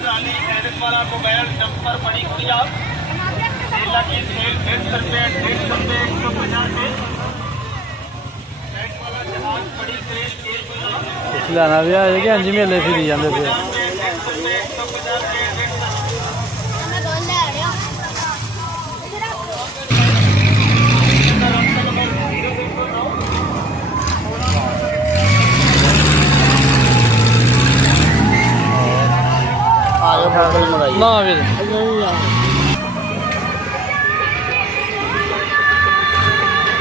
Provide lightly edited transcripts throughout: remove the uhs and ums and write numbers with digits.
Trolley NS वाला mobile number बड़ी गुड़िया 1 लाख की सेल 150 रुपये 150 रुपये 150 पे वाला जहाज बड़ी क्रेन लाना भी आए कि अंजी मेले फिरी जाते थे ना फिर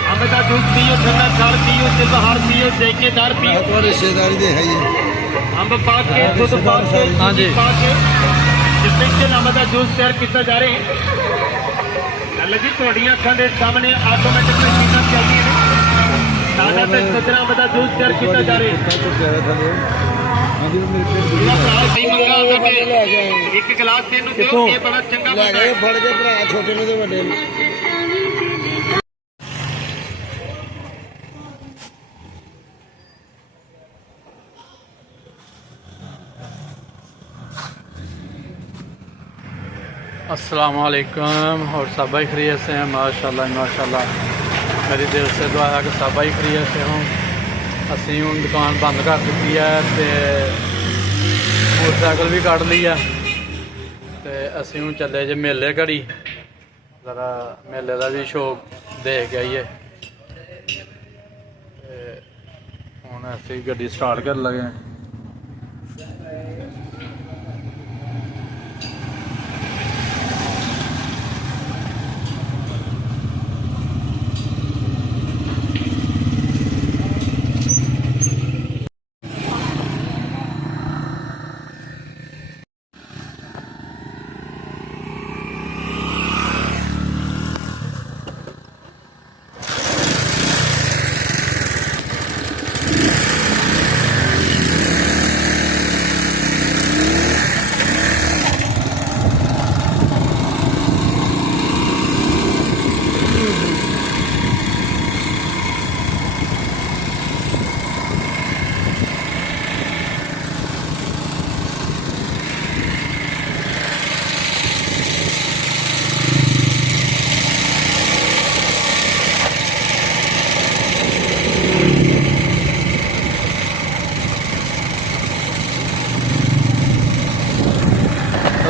अमृता दूध पियो ठंडा चार पियो सिलबहार पियो ठेकेदार पियो तो रिश्तेदारी दे है ये अंब पाक के दूध पाक के हाँ जी स्पेशल अंब का जूस तैयार किया जा रहा है लगी थोड़ियां अखां दे सामने ऑटोमैटिक मशीनां चलदी ने ताजा ते सदरा अंब का जूस तैयार किया जा रहा है एक गिलास तेनू दिओ ये बड़ा चंगा बनदा है फड़ के भरा छोटे ने ते वड्डे ने अस्सलाम वालेकुम और सब भाई खैरियत से हैं माशाल्लाह माशाल्लाह मेरी दिल से दुआ है कि सब भाई खैरियत से हों असी हूँ दुकान बंद कर दी है तो मोटरसाइकिल भी कढ़ ली है तो असी हूँ चले जे मेले घड़ी जरा मेले का भी शौक देख के आइए हूँ असी गड्डी स्टार्ट कर लगे हैं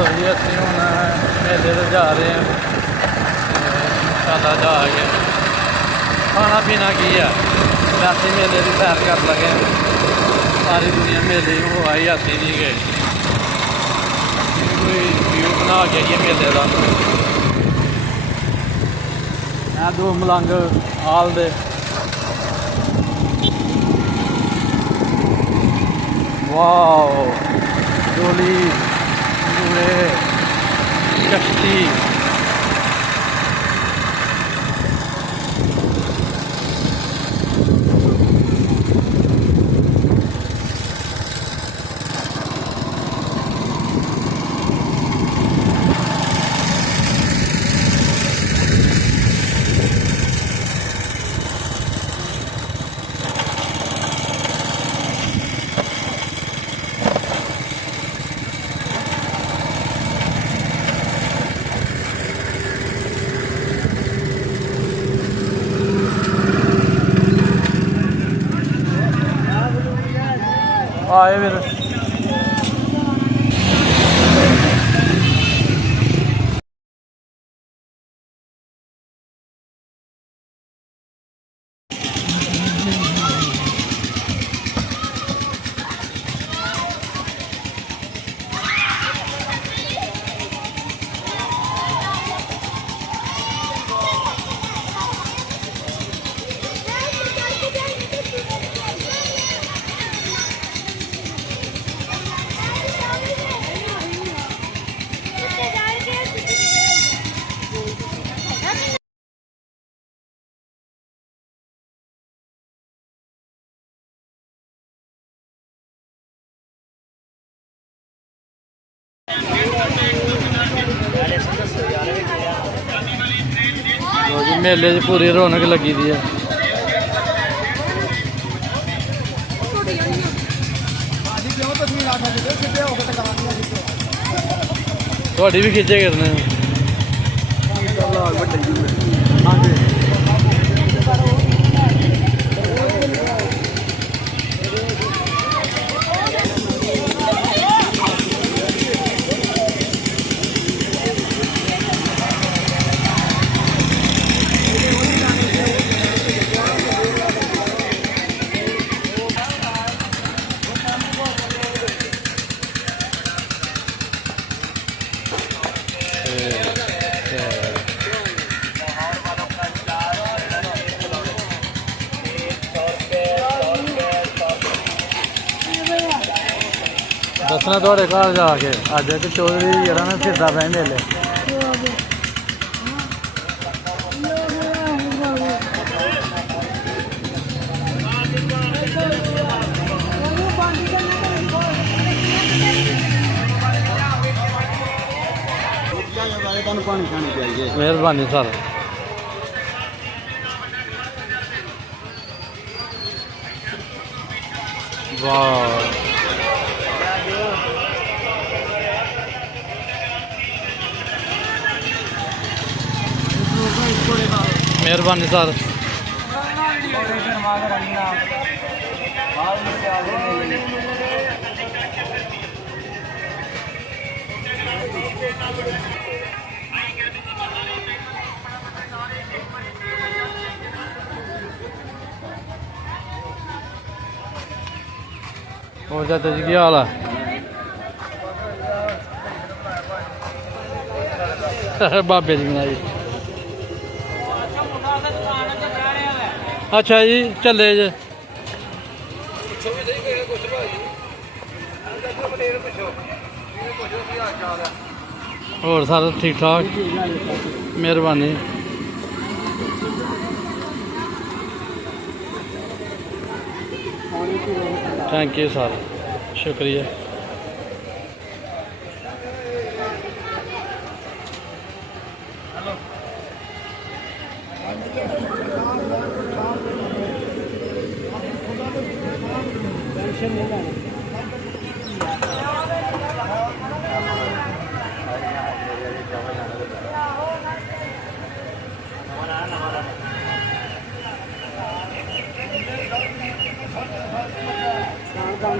जी असी हूँ मेले से जा रहे हैं इंशाल्लाह जा के खाना पीना की है वैसे मेले की सैर कर लगे सारी दुनिया मेले हो आई आती नहीं गए कोई व्यू बना के आइए मेले का मैं दो मलंग आल दे वाओ डोली कश्ती आए फिर ਲਓ ਜੀ ਮੇਲੇ 'ਚ ਪੂਰੀ ਰੌਣਕ ਲੱਗੀ ਦੀ ਹੈ। ਤੁਹਾਡੀ ਵੀ ਖਿੱਚੇ ਕਰਨੇ ਦੱਸਣਾ ਤੁਹਾਡੇ ਘਰ ਜਾ ਕੇ ਅੱਜ ਇੱਕ ਚੌਧਰੀ ਜਿਹੜਾ ਨਾ ਫਿਰਦਾ ਪਿਆ ਮੇਲੇ। ਮਿਹਰਬਾਨੀ ਸਰ। ਵਾਹ ਮਿਹਰਬਾਨੀ ਸਰ। ਹੋਰ ਚਾਚਾ ਜੀ ਕੀ ਹਾਲ ਆ? ਬਾਬੇ ਦੀ ਬਣਾਈ। ਅੱਛਾ ਜੀ ਚੱਲੇ ਜੇ। ਹੋਰ ਸਾਰਾ ਠੀਕ ਠਾਕ? ਮਿਹਰਬਾਨੀ। थैंक यू सर, शुक्रिया।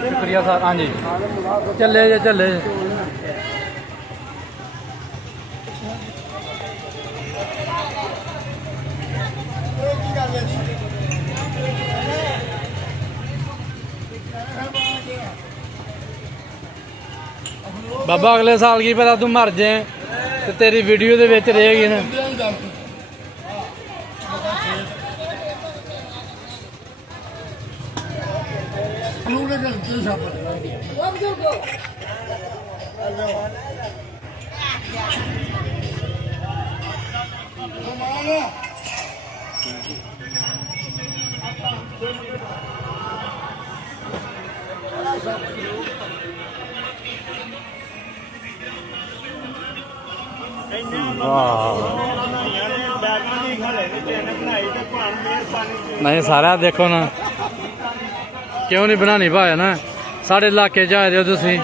शुक्रिया सर। हाँ जी चले जे चले जे। बाबा अगले साल की पता तू मर जाए तो तेरी वीडियो दे विच रहेगी ना। नहीं सारा देखो ना क्यों नहीं बनानी भाया ना साढ़े इलाके च आए हो तुसी।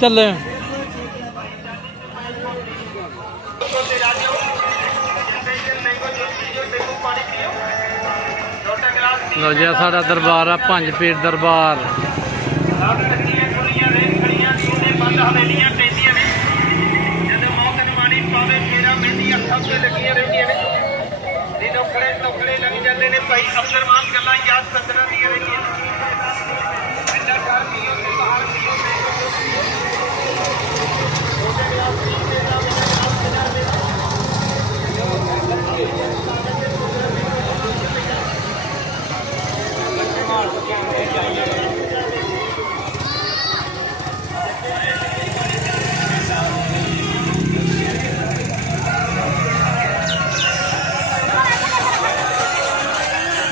चले लो जी साड़ा दरबार है पंज पीर दरबार।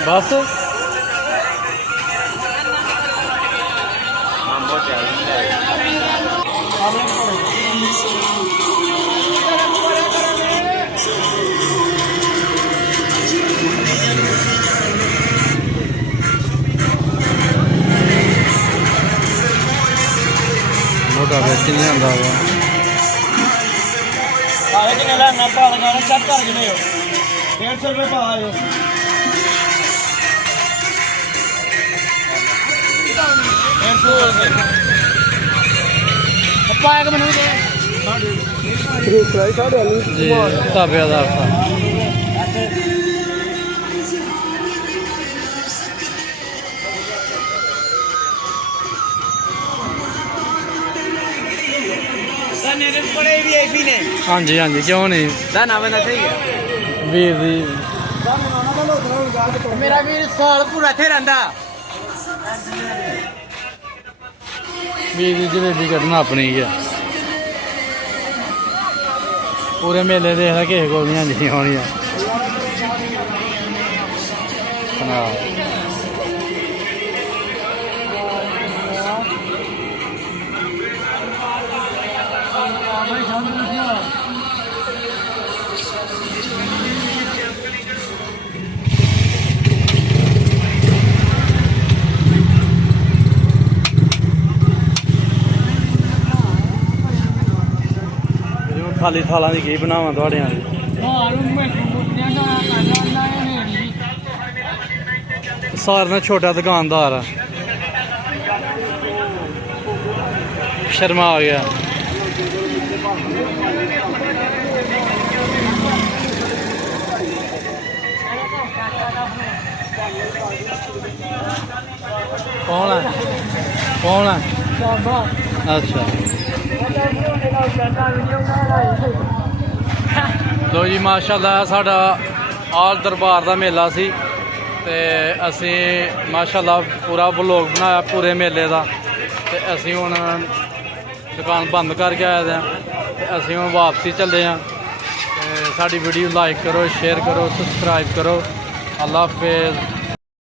बस मोटा बेच नहीं आंदा वा ਆਏ ਕਿਨੇ ਲੈਣਾ ਭਾਅ ਲਗਾਣਾ ਚੈੱਕ ਕਰ ਕਿਨੇ ਹੋ 150 ਰੁਪਏ ਭਾਅ ਆਇਓ 150 ਰੁਪਏ ਆਪਾਂ ਇੱਕ ਮੈਨੂੰ ਦੇ ਫਰੂਟ ਫਰਾਈ ਸਾਡੇ ਆਲੂ जी ताबेदार था ਨੇ ਬੜੇ ਵੀਆਈਪੀ ਨੇ हाँ जी क्यों नहीं ਦਾ ਨਾਮ ਨਾ ਸਹੀ ਹੈ वीर जी ਮੇਰਾ ਵੀਰ ਸਾਲ ਪੂਰਾ ਇੱਥੇ ਰਹਿੰਦਾ वीर जी जलेबी कड्ढना अपनी ही है पूरे मेले देख ला किसे कोल नहीं आंदी होनियां हाँ खाली थालों की की बनावा थोड़े सारे ना छोटा दुकानदार है शर्मा आ गया कौन है कौन है अच्छा ਲੋ ਜੀ ਮਾਸ਼ਾਅੱਲਾ ਸਾਡਾ ਆਲ ਦਰਬਾਰ ਦਾ ਮੇਲਾ ਸੀ ਤੇ ਅਸੀਂ ਮਾਸ਼ਾਅੱਲਾ ਪੂਰਾ ਵਲੌਗ ਬਣਾਇਆ ਪੂਰੇ ਮੇਲੇ ਦਾ ਤੇ ਅਸੀਂ ਹੁਣ ਦੁਕਾਨ ਬੰਦ ਕਰਕੇ ਆਏ ਹਾਂ ਤੇ ਅਸੀਂ ਹੁਣ ਵਾਪਸੀ ਚੱਲੇ ਹਾਂ ਤੇ ਸਾਡੀ ਵੀਡੀਓ ਲਾਈਕ ਕਰੋ ਸ਼ੇਅਰ ਕਰੋ ਸਬਸਕ੍ਰਾਈਬ ਕਰੋ ਅੱਲਾ ਹਾਫਿਜ਼।